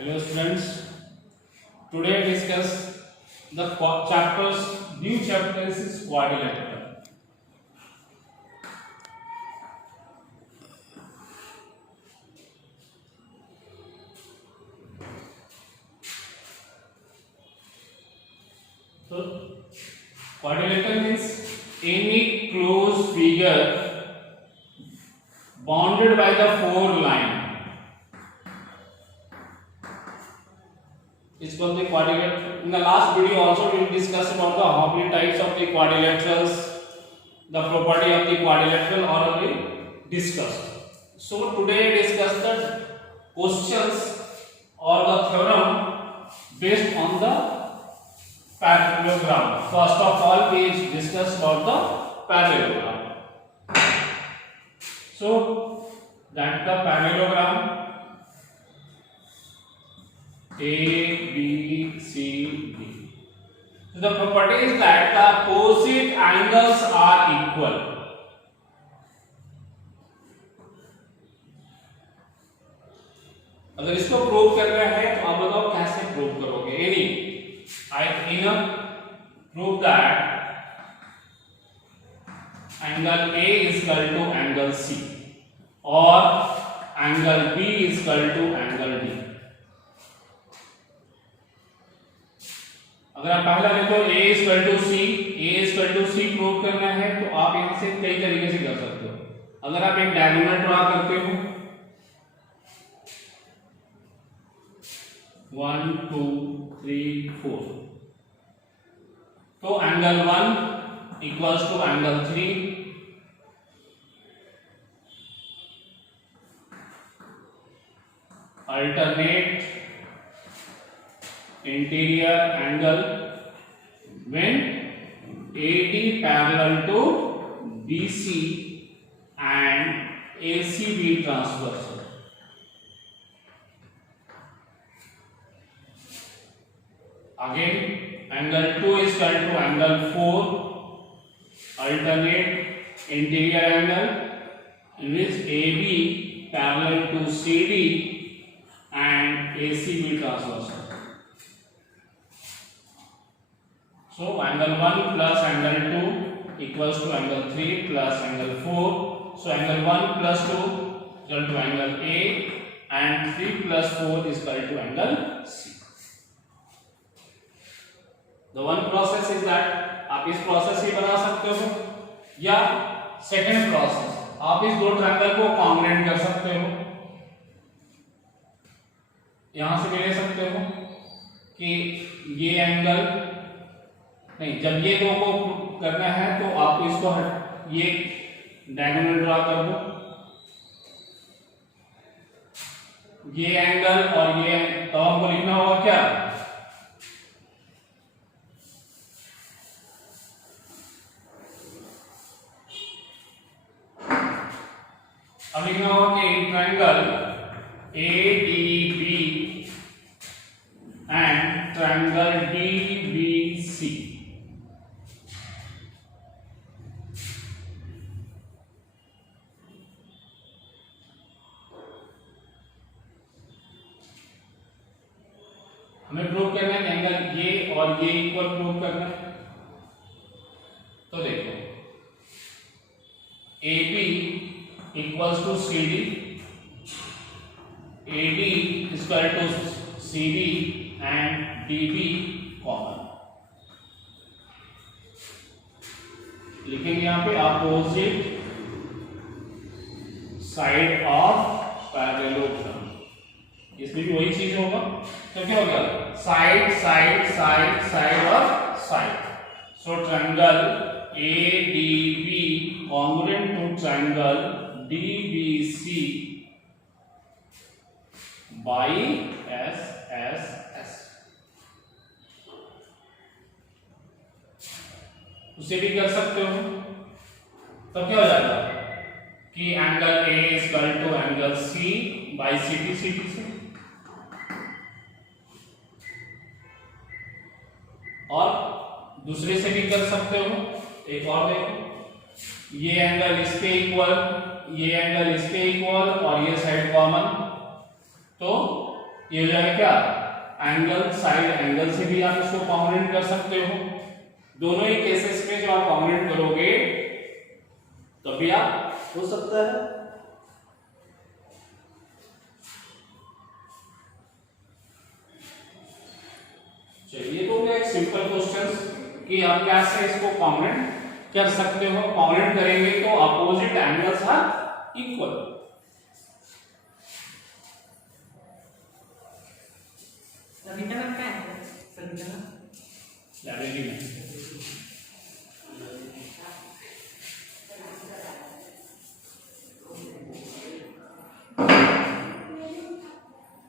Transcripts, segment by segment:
Hello students, today we discuss the new chapters is quadrilateral. So quadrilateral means any closed figure bounded by the four line. It's called the quadrilateral. In the last video also we discussed about the how many types of the quadrilaterals, the property of the quadrilateral already discussed. So today we discuss the questions or the theorem based on the parallelogram. First of all we discuss about the parallelogram. So that the parallelogram A, B, C, D. So the property is that the opposite angles are equal. अगर इसको prove करना है तो आप बताओ कैसे prove करोगे? I prove that angle A is equal to angle C or angle B is equal to angle D. अगर आप पहला देखो A is equal to C, A is equal to C prove करना है तो आप यहां से कई तरीके से कर सकते हो. अगर आप एक डायगोनल ड्रा करते हो 1 2 3 4 तो angle 1 equals to angle 3 alternate interior angle when AD parallel to BC and ACB transversal. Again, angle 2 is equal to angle 4, alternate interior angle in which AB parallel to CD and ACB transversal. So angle 1 plus angle 2 equals to angle 3 plus angle 4. So angle 1 plus 2 is equal to angle A and 3 plus 4 is equal to angle C. The one process is that आप इस process से बना सकते हो या second process आप इस दो ट्रायंगल को कॉन्ग्रुएंट कर सकते हो. यहां से ले सकते हो कि ये एंगल नहीं, जब ये दो को करना है तो आपको इसको ये डायगोनल ड्रा कर दो. ये एंगल और ये तो आपको लिखना होगा क्या? अब लिखना होगा कि triangle ADB and triangle DBC. हमें प्रूव करना है एंगल ये और ये इक्वल प्रूव करना है. तो देखो AB equals to CD, AD is equal to CD and DB common. लिखेंगे यहाँ पे अपोजिट साइड ऑफ पैरेललोग्राम. इसमें भी वही चीज होगा. तो क्या होगा? साइड साइड साइड साइड और side. So triangle ADB congruent to triangle DBC by S. उसे भी कर सकते हो. तो क्या हो जाएगा कि angle A is equal to angle C by CD से और दूसरे से भी कर सकते हो. एक और देखो, ये एंगल इसके इक्वल, ये एंगल इसके इक्वल और ये साइड कॉमन. तो ये हो जाएगा क्या, एंगल, साइड एंगल से भी आप इसको कॉन्ग्रुएंट कर सकते हो। दोनों ही केसेस में जब आप कॉन्ग्रुएंट करोगे तभी आप हो सकता है। चलिए, तो क्या एक सिंपल क्वेश्चन कि आप कैसे इसको कॉन्ग्रुएंट कर सकते हो। कॉन्ग्रुएंट करेंगे तो opposite angles are equal.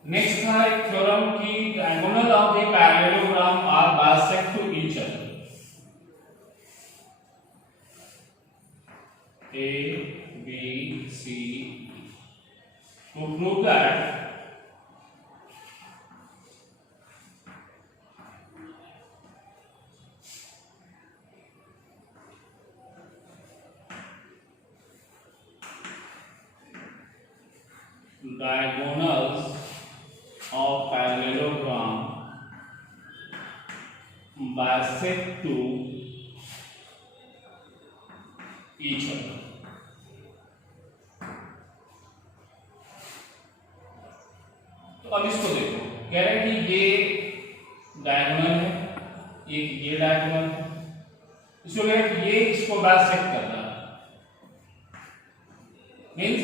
Next था एक थ्योरम की diagonal of the parallelogram are bisect to each other. A, B, C. To prove that diagonals of parallelogram bisect to each other. तो अब इसको देखो, कह रहे हैं कि ये डायगोनल है, ये डायगोनल है, इसको कह रहे हैं कि ये इसको बाइसेक्ट कर रहा है, means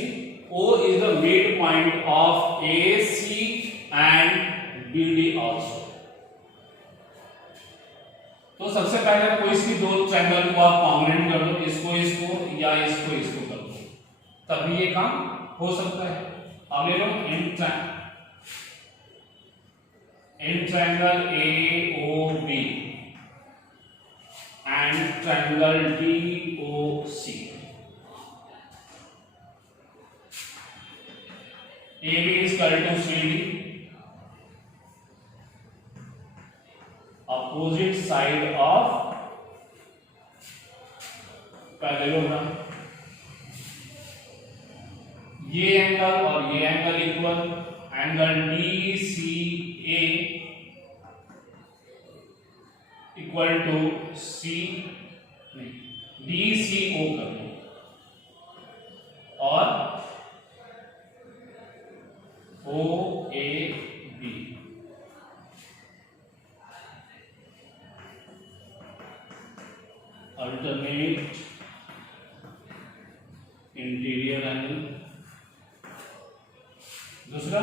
O is the midpoint of AC and BD also. तो सबसे पहले कोई सी दो ट्रायंगल को आप कॉन्ग्रुएंट कर दो, इसको या इसको कर दो, तभी ये काम हो सकता है। अब ले लो इन triangle AOB and triangle DOC। AB is equal to CD, opposite side of parallelogram. ये एंगल और ये angle equal, angle DCA equal to DCO कर दो, और OAB alternate इंटीरियर एंगल। दूसरा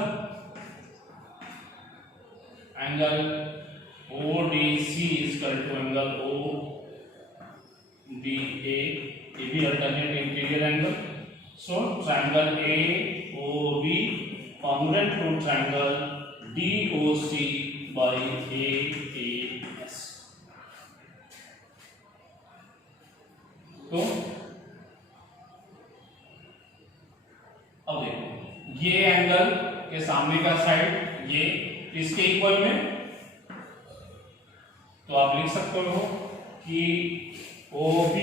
angle ODC is equal to angle ODA, ये भी alternate interior angle. So triangle AOB congruent to triangle DOC by AAS। तो अब देखो, ये एंगल के सामने का साइड ये इसके इक्वल में, तो आप लिख सकते हो कि OB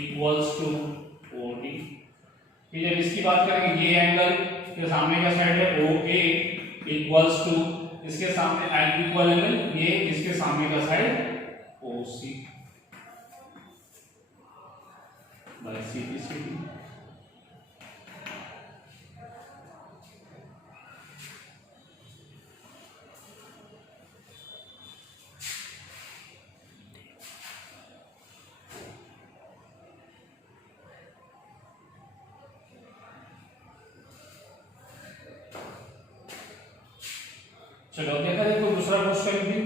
इक्वल्स टू OD। फिर जब इसकी बात करेंगे, ये एंगल के सामने का साइड है OA इक्वल्स टू इसके सामने इक्वल एंगल, ये इसके सामने का साइड OC बाय CD। चलो देखा जाए कोई दूसरा क्वेश्चन भी।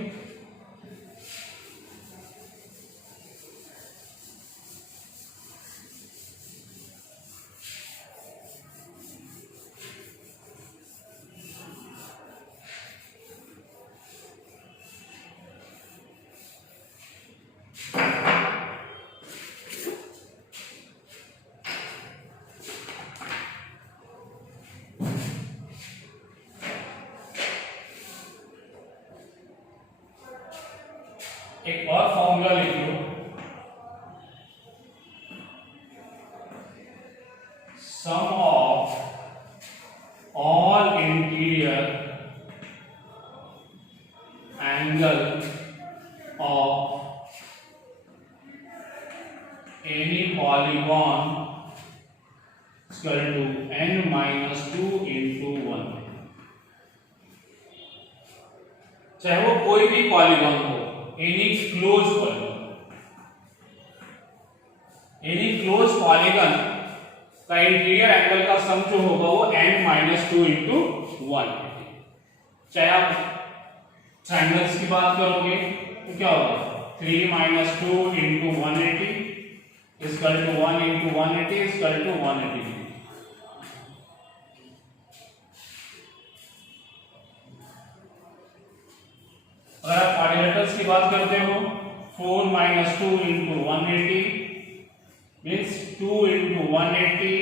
एक और फॉर्मूला लिख लो, sum of all interior angle of any polygon is equal to n minus 2 into 1, चाहे वो कोई भी पॉलीगॉन हो, एनी क्लोज पॉलीगन का इंटीरियर एंगल का सम जो होगा वो n माइनस 2 इंटू 1। चाहे आप ट्रायंगल्स की बात करोगे तो क्या होगा 3 minus 2 into 180 equal to 1 into 180 equal to 180। अगर आप क्वाड्रिलेटरल्स की बात करते हो 4 minus 2 into 180 means 2 into 180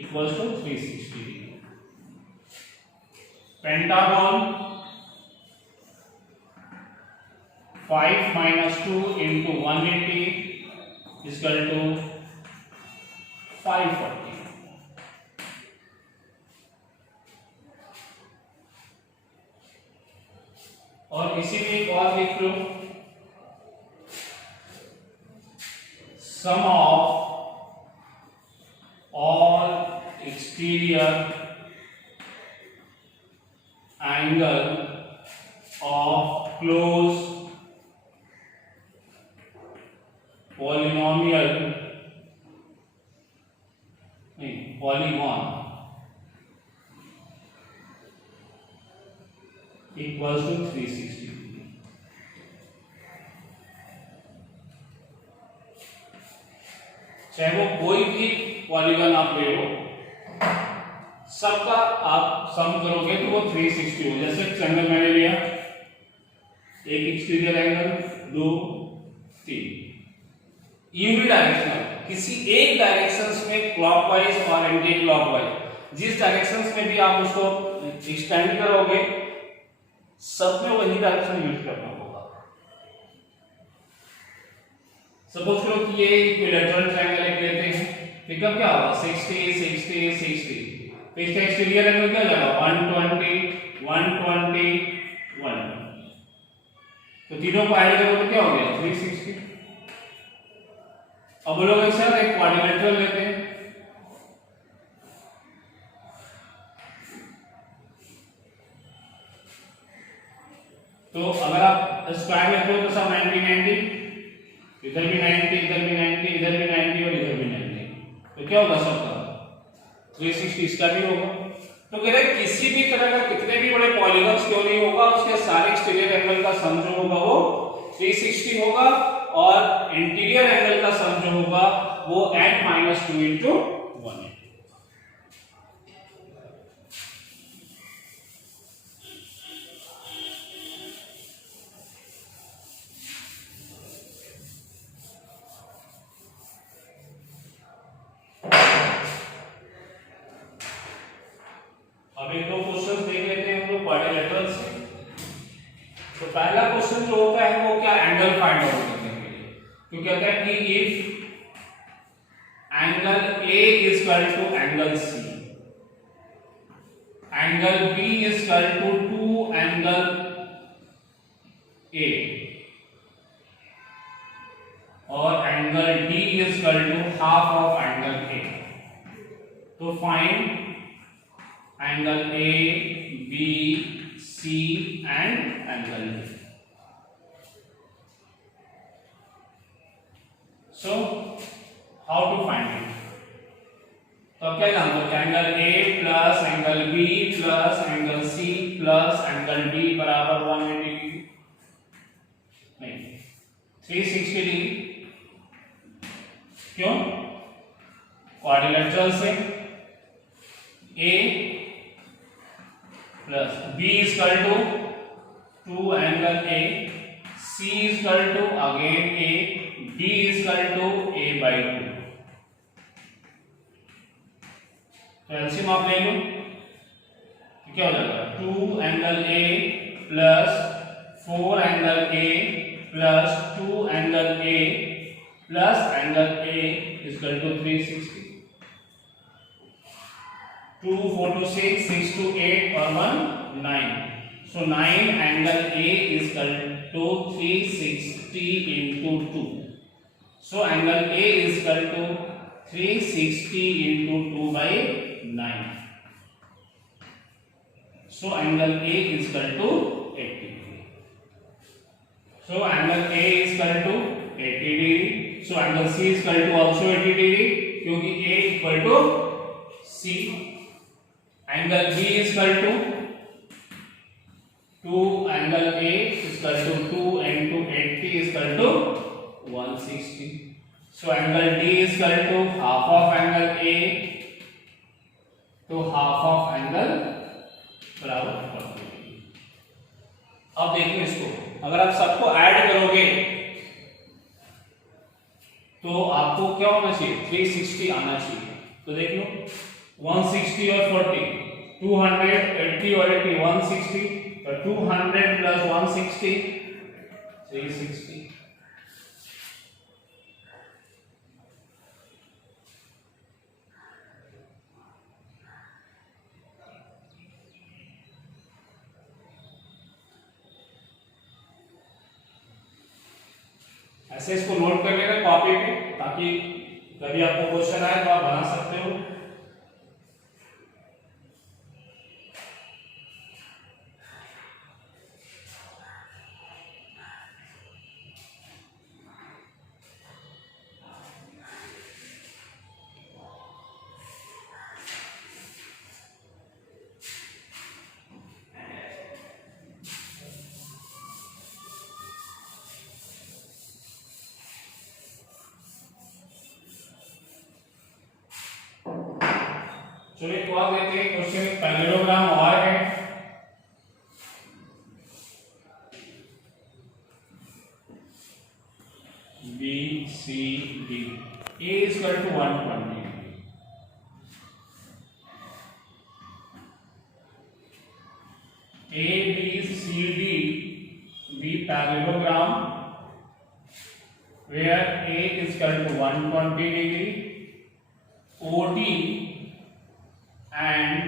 equals to 360। Pentagon 5 minus 2 into 180 equal to 540। और इसी में एक और लिख लो, sum of all exterior angle of closed polygon equals to 360 degree। चाहे वो कोई भी पॉलीगन आप ले लो, सबका आप सम करोगे तो वो 360 हो। जैसे ट्रायंगल मैंने लिया, एक एक्सटीरियर एंगल 2 3 यूनी डायरेक्शनल, किसी एक डायरेक्शंस में क्लॉकवाइज और एंटी क्लॉकवाइज, जिस डायरेक्शंस में भी आप उसको एक्सटेंड करोगे सब में वही डायरेक्शन यूज करना होगा। सपोज करो कि ये इक्विलैटरल ट्रायंगल एक लेते हैं, ठीक है, क्या होगा 60 60 60, तो इसका एक्सटीरियर एंगल क्या जाएगा 120 120 1, तो तीनों को ऐड करोगे तो क्या हो गया 360। अब बोलोगे सर एक क्वाड्रिलेटरल लेते हैं, तो अगर आप स्क्वायर लेते हो तो सब 90 90, इधर भी 90 इधर भी 90 इधर भी 90 और इधर भी 90, तो क्या होगा सबका 360, इसका भी होगा। तो कह रहे किसी भी तरह का कितने भी बड़े पॉलीगॉन्स क्यों नहीं होगा, उसके सारे एक्सटीरियर एंगल का सम जो होगा वो 360 होगा, और इंटीरियर एंगल का सम जो होगा वो n माइनस 2 इंटू 1 है। अब एक दो क्वेश्चन देख लेते हैं हम लोग क्वाड्रिलेटरल से। तो पहला क्वेश्चन जो होता है वो क्या, एंगल फाइंड आउट करने के लिए, तो कहता है कि if angle A is equal to angle C, angle B is equal to 2 angle A, और angle D is equal to half of angle A, तो find angle A, B, C and angle D. So how to find it? तो अब क्या जानते हो, angle A plus angle B plus angle C plus angle D बराबर 180 degree, नहीं 360 degree. क्यों? Quadrilateral से A plus B is equal to 2 angle A, C is equal to again A, D is equal to A by 2। तो LCM आप ले लो, क्या हो जाएगा 2 angle A plus 4 angle A plus 2 angle A plus angle A is equal to 360। 2 4 to 6 6 to 8 और 1 9, So 9 angle A is equal to 360 into 2. So angle A is equal to 360 into 2 by 9. So angle A is equal to 80 degree. So angle A is equal to 80 degree. So angle C is equal to also 80 degree क्योंकि A equal to C. Angle B is equal to 2 angle A is equal to 2 into 80 is equal to 160. So angle D is equal to half of angle A to half of angle बराबर 40. अब देखिए इसको, अगर आप सबको add करोगे तो आपको क्या होना चाहिए, 360 आना चाहिए. तो देख लो 160 और 40, 280 और 80, 160. तो 200 प्लस 160 360. ऐसे इसको नोट कर लेना कॉपी पे, ताकि कभी आपको क्वेश्चन आए तो आप बना सकते हो. चलिए एक और देते हैं क्वेश्चन, पैरेललोग्राम और है. B C D, A is equal to 120. A B C D be parallelogram where A is equal to 120 degree, OD and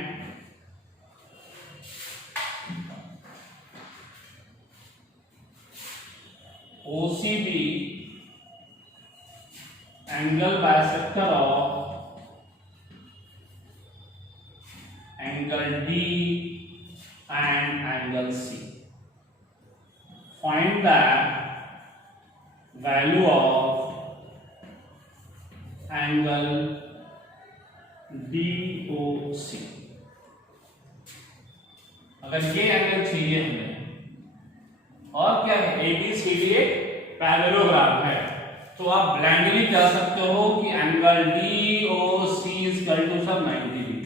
OCB angle bisector of angle D and angle C. Find the value of angle DOC. अगर ये angle चाहिए हमें और क्या है, ABCD एक parallelogram है, तो आप ब्लाइंडली कह सकते हो कि angle DOC is equal to सब 90 डिग्री.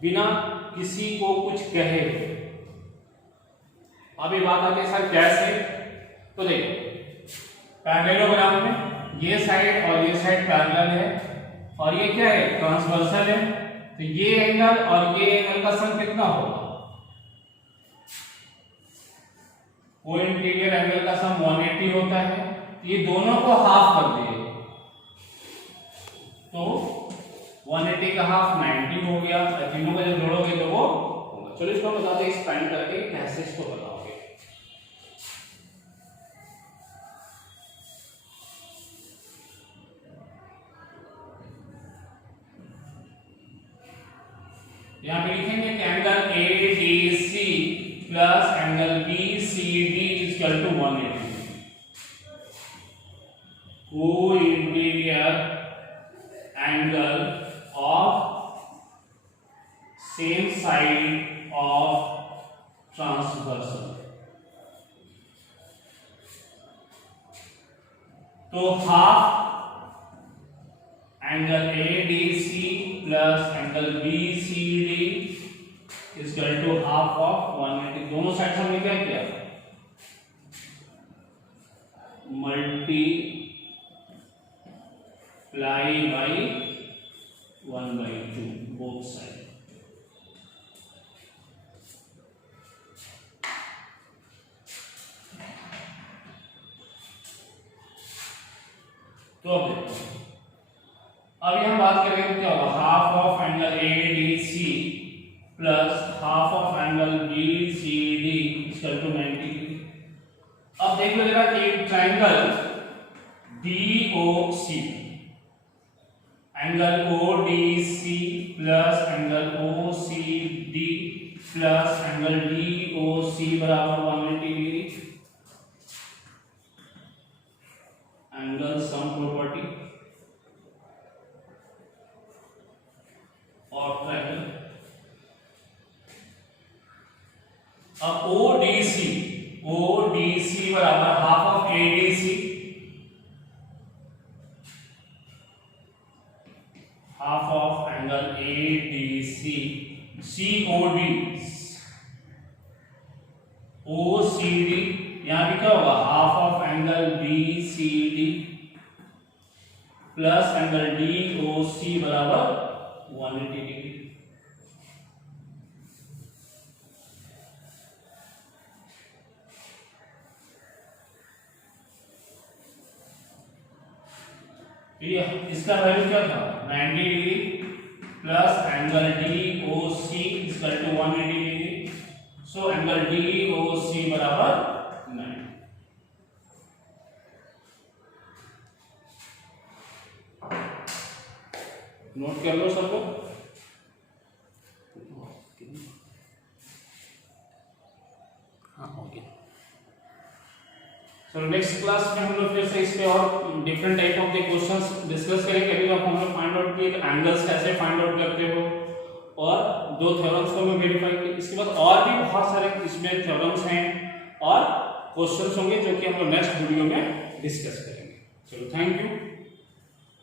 बिना किसी को कुछ कहे. अभी बात आती है सर कैसे, तो देखो पैरेललोग्राम में ये साइड और ये साइड पैरेलल है और ये क्या है, ट्रांसवर्सल है. तो ये एंगल और ये एंगल का सम कितना होगा, को इंटीरियर एंगल का सम 180 होता है. ये दोनों को हाफ कर दिए तो 180 का हाफ 90 हो गया. तीनों को जब जोड़ोगे तो वो होगा. चलो इसको बताते हैं एक्सपेंड करके कैसे इसको बताओगे. यहां पे लिखेंगे कि angle ADC plus angle BCD is equal to 180. Co-interior angle of same side of transversal. तो half angle ADC plus angle BCD is equal to half of 180. दोनों साइड हमने क्या किया, मल्टीप्लाई बाई 1/2 बोथ साइड. तो अब देखो, अब यहाँ बात करेंगे तो क्या होगा, half of angle ADC plus half of angle BCD equal to 90 degree. अब देख लीजिएगा कि triangle DOC, angle ODC plus angle OCD plus angle DOC बराबर 180 डिग्री। एंगल सम प्रॉपर्टी और ट्रायंगल। अब ODC बराबर half of ADC, half of angle ADC, OCD, यहां भी क्या होगा, half of angle BCD plus angle DOC बराबर 180 degree. इसका वैल्यू क्या था, 90 degree plus angle DOC equal to 180 degree. So angle DOC बराबर 90। नोट कर लो सबको। हाँ हो गया। सो नेक्स्ट क्लास में हम लोग फिर से इस पे और different type of the questions discuss करेंगे। अभी आप हम लोग फाइंड आउट किए एंगल्स कैसे फाइंड आउट करते हो और दो थ्योरम्स को मैं वेरीफाई किए। इसके बाद और भी बहुत सारे इसमें थ्योरम्स हैं और क्वेश्चंस होंगे जो कि हम लोग नेक्स्ट वीडियो में डिस्कस करेंगे। चलो थैंक यू।